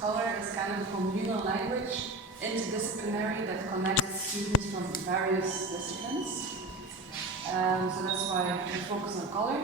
color is kind of a communal language, interdisciplinary, that connects students from various disciplines. So that's why we focus on color.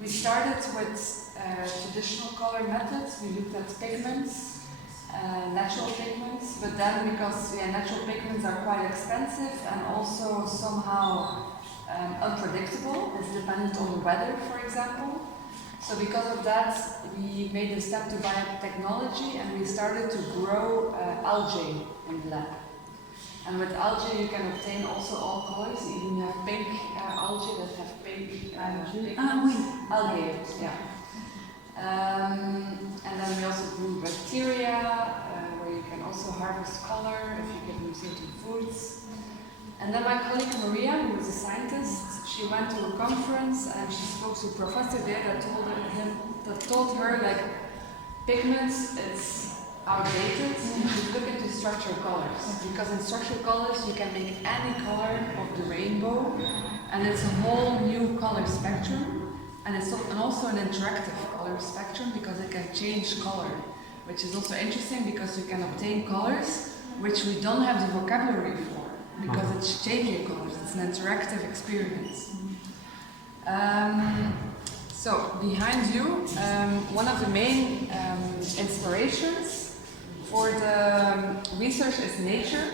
We started with traditional color methods. We looked at pigments, natural pigments, but then because natural pigments are quite expensive and also somehow unpredictable, it's dependent on the weather, for example. So because of that, we made a step to biotechnology and we started to grow algae in the lab. And with algae you can obtain also all colors, even you have pink algae that have pink algae, yeah. And then we also grew bacteria, where you can also harvest color if you get them certain foods. And then my colleague Maria, who was a scientist, she went to a conference and she spoke to a professor there that told her like pigments, it's outdated, you should look into structural colors. Because in structural colors you can make any color of the rainbow and it's a whole new color spectrum, and it's also an interactive color spectrum because it can change color, which is also interesting because you can obtain colors which we don't have the vocabulary for. Because it's changing colors, it's an interactive experience. So behind you, one of the main inspirations for the research is nature.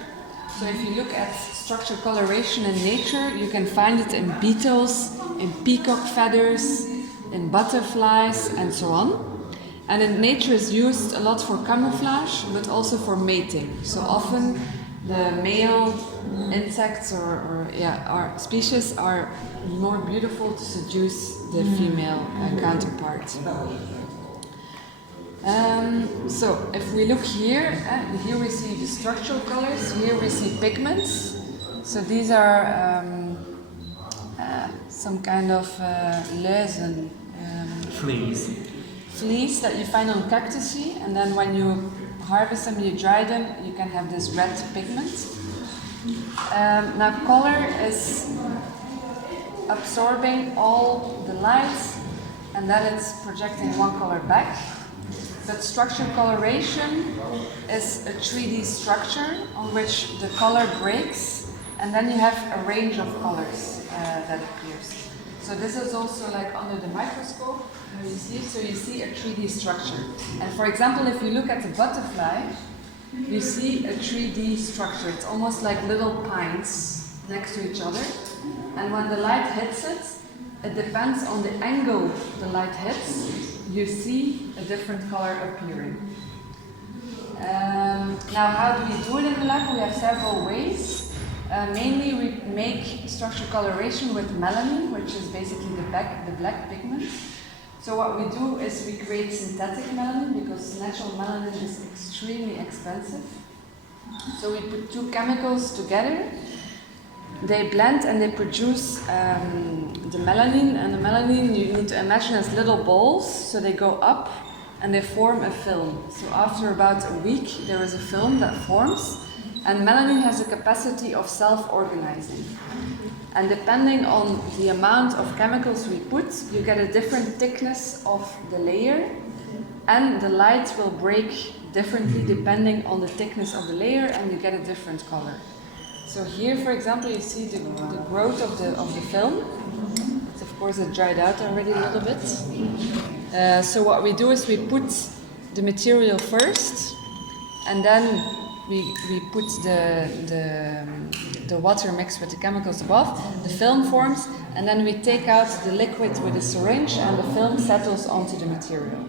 So if you look at structural coloration in nature, you can find it in beetles, in peacock feathers, in butterflies, and so on. And in nature is used a lot for camouflage, but also for mating. So often the male insects or our species are more beautiful to seduce the female counterpart. So if we look here, here we see the structural colors, here we see pigments. So these are some kind of lezen, fleas that you find on cactuses, and then when you harvest them, you dry them, you can have this red pigment. Now color is absorbing all the light and then it's projecting one color back. But structural coloration is a 3D structure on which the color breaks and then you have a range of colors that appears. So this is also like under the microscope, how you see it. So you see a 3D structure. And for example, if you look at the butterfly, you see a 3D structure. It's almost like little pines next to each other. And when the light hits it, it depends on the angle the light hits, you see a different color appearing. Now how do we do it in the lab? We have several ways. Mainly we make structural coloration with melanin, which is basically the black pigment. So what we do is we create synthetic melanin because natural melanin is extremely expensive. So we put two chemicals together, they blend and they produce the melanin, and the melanin you need to imagine as little balls, so they go up and they form a film. So after about a week there is a film that forms. And melanin has a capacity of self-organizing. And depending on the amount of chemicals we put, you get a different thickness of the layer, and the light will break differently depending on the thickness of the layer, and you get a different color. So here, for example, you see the growth of the film. It's of course it dried out already a little bit. So what we do is we put the material first, and then we put the water mixed with the chemicals above, the film forms, and then we take out the liquid with a syringe and the film settles onto the material.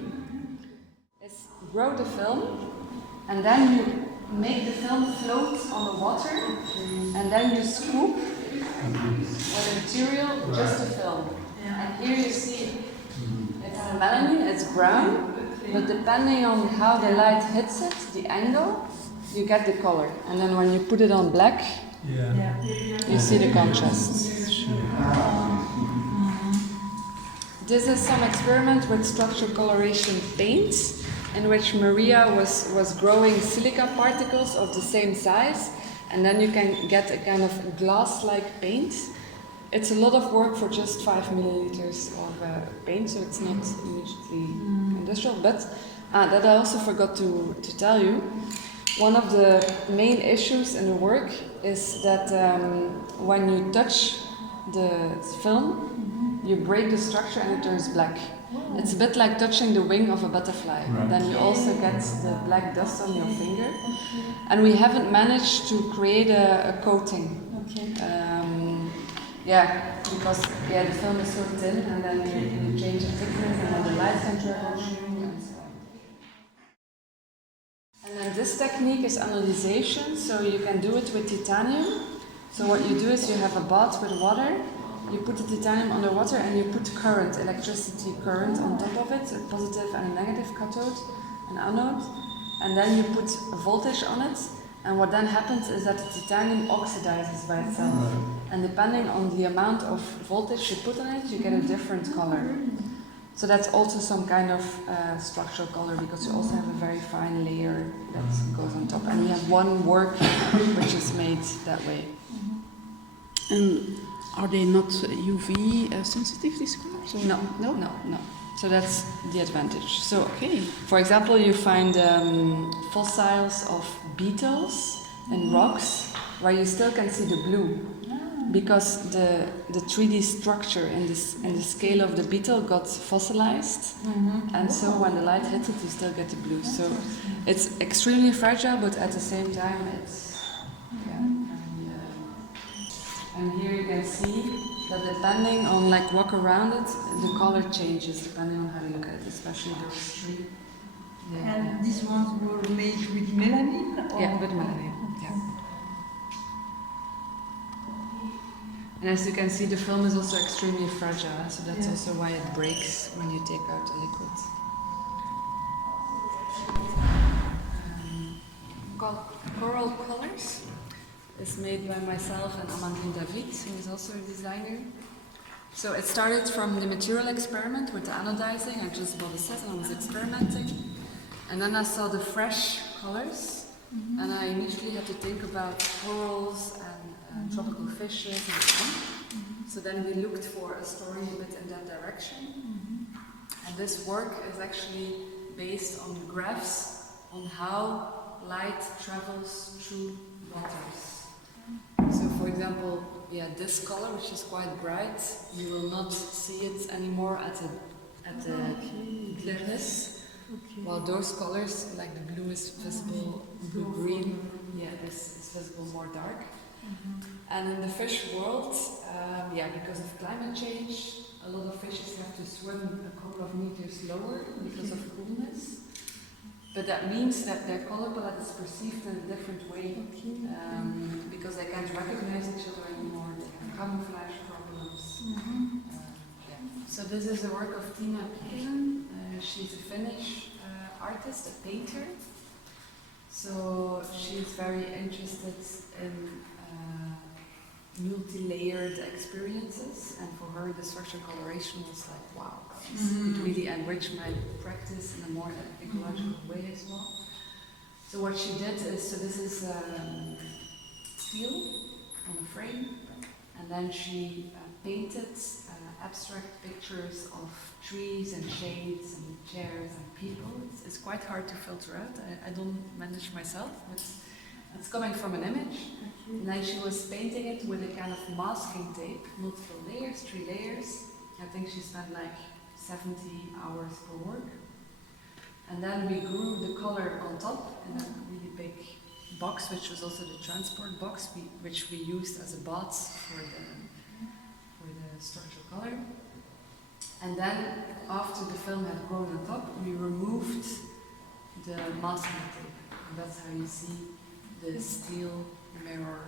It's grow the film, and then you make the film float on the water, and then you scoop with the material just the film. And here you see it's the melanin, it's brown, but depending on how the light hits it, the angle, you get the color, and then when you put it on black, you see the contrast. This is some experiment with structural coloration paints, in which Maria was growing silica particles of the same size, and then you can get a kind of glass-like paint. It's a lot of work for just 5 milliliters of paint, so it's not immediately industrial, but That I also forgot to tell you. One of the main issues in the work is that when you touch the film, you break the structure and it turns black. It's a bit like touching the wing of a butterfly. Right. Then you also get the black dust on your finger. And we haven't managed to create a coating. Because the film is so thin, and then you change the thickness, and then the light can travel through, and so on. And then this technique is anodization, so you can do it with titanium. So what you do is you have a bath with water, you put the titanium under water, and you put current, electricity current on top of it, a positive and a negative cathode, an anode, and then you put a voltage on it. And what then happens is that the titanium oxidizes by itself. And depending on the amount of voltage you put on it, you get a different color. So that's also some kind of structural color, because you also have a very fine layer that goes on top. And we have one work which is made that way. And are they not UV sensitive, these colors? No. So that's the advantage. So, for example, you find fossils of beetles and rocks where you still can see the blue, because the 3D structure in the scale of the beetle got fossilized, and so when the light hits it, you still get the blue. So it's extremely fragile, but at the same time, it's and here you can see that depending on walk around it, the color changes depending on how you look at it, especially those three. And these ones were made with melanin? Yeah, with melanin. Yeah. And as you can see, the film is also extremely fragile, so that's also why it breaks when you take out the liquid. Coral Colors is made by myself and Amandine David, who is also a designer. So it started from the material experiment with the anodizing. I just bought a set and I was experimenting. And then I saw the fresh colors, and I initially had to think about corals and tropical fishes and so on. So then we looked for a story a bit in that direction. And this work is actually based on graphs on how light travels through waters. So for example, this color, which is quite bright, you will not see it anymore at the clearness. While those colors, like the blue is visible, blue-green, is visible more dark. And in the fish world, because of climate change, a lot of fishes have to swim a couple of meters lower because of coolness. But that means that their color palette is perceived in a different way, because they can't recognize each other anymore. They have camouflage problems. So this is the work of Tina Pikkinen. She's a Finnish artist, a painter. So she's very interested in multi-layered experiences, and for her the structural coloration was like, wow, it really enriched my practice in a more ecological way as well. So what she did is, so this is steel on a frame, and then she painted abstract pictures of trees and shades and chairs and people. It's quite hard to filter out. I don't manage myself, but it's coming from an image. And then she was painting it with a kind of masking tape, multiple layers, 3 layers. I think she spent 70 hours per work. And then we grew the color on top in a really big box, which was also the transport box, which we used as a bath for the structural color. And then, after the film had grown on top, we removed the masking tape. And that's how you see the steel mirror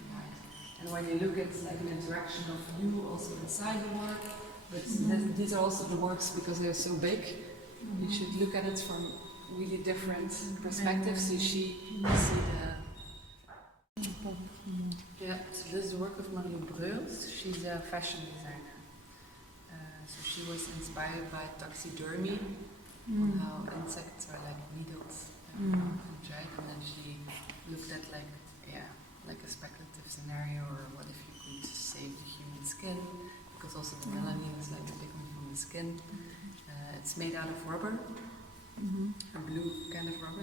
behind. And when you look at an interaction of you also inside the work, but these are also the works because they're so big. You should look at it from really different perspectives. So you see so this is the work of Marie Breuls. She's a fashion designer. So she was inspired by taxidermy, on how insects are needles and dried, and then she looked at a speculative scenario, or what if you could save the human skin, because also the melanin is a pigment from the skin. It's made out of rubber,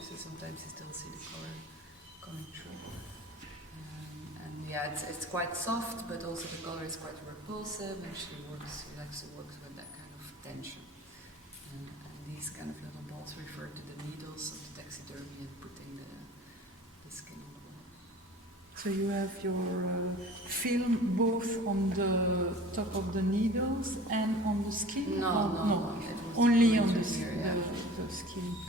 so sometimes you still see the color coming through. And yeah, it's quite soft, but also the color is quite repulsive, and she likes to work with that kind of tension. And these kind of little balls refer to the needles of the taxidermy and putting the skin on the wall. So you have your film both on the top of the needles and on the skin? No. Only on the skin.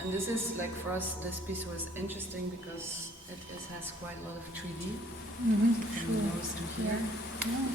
And this is like for us, this piece was interesting because it has quite a lot of 3D. Mm-hmm, from nose to here. Yeah.